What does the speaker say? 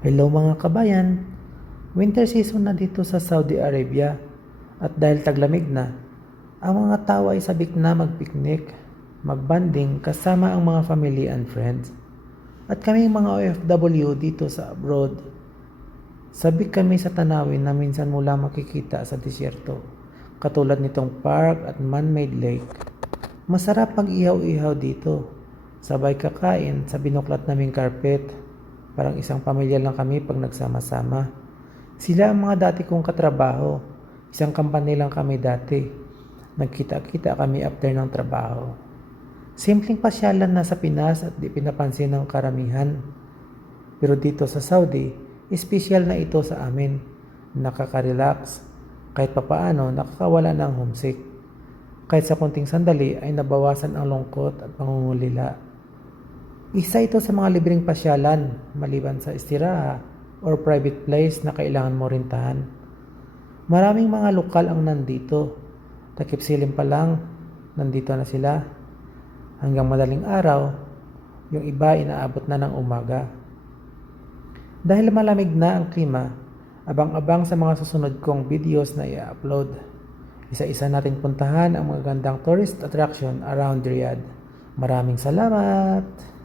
Hello mga kabayan, winter season na dito sa Saudi Arabia at dahil taglamig na, ang mga tao ay sabik na magpiknik, magbanding kasama ang mga family and friends. At kami mga OFW dito sa abroad, sabik kami sa tanawin na minsan mo lang makikita sa disyerto, katulad nitong park at man-made lake. Masarap pag-ihaw-ihaw dito, sabay kakain sa binuklat naming carpet. Parang isang pamilya lang kami pag nagsama-sama. Sila ang mga dati kong katrabaho. Isang company lang kami dati. Nagkita-kita kami after ng trabaho. Simpleng pasyalan na sa Pinas at di pinapansin ng karamihan. Pero dito sa Saudi, espesyal na ito sa amin. Nakaka-relax. Kahit papaano, nakakawala ng homesick. Kahit sa konting sandali ay nabawasan ang lungkot at pangungulila. Isa ito sa mga libreng pasyalan maliban sa istiraha or private place na kailangan mo rintahan. Maraming mga lokal ang nandito. Takip silim pa lang, nandito na sila. Hanggang madaling araw, yung iba inaabot na ng umaga. Dahil malamig na ang klima, abang-abang sa mga susunod kong videos na i-upload. Isa-isa natin puntahan ang mga gandang tourist attraction around Riyadh. Maraming salamat!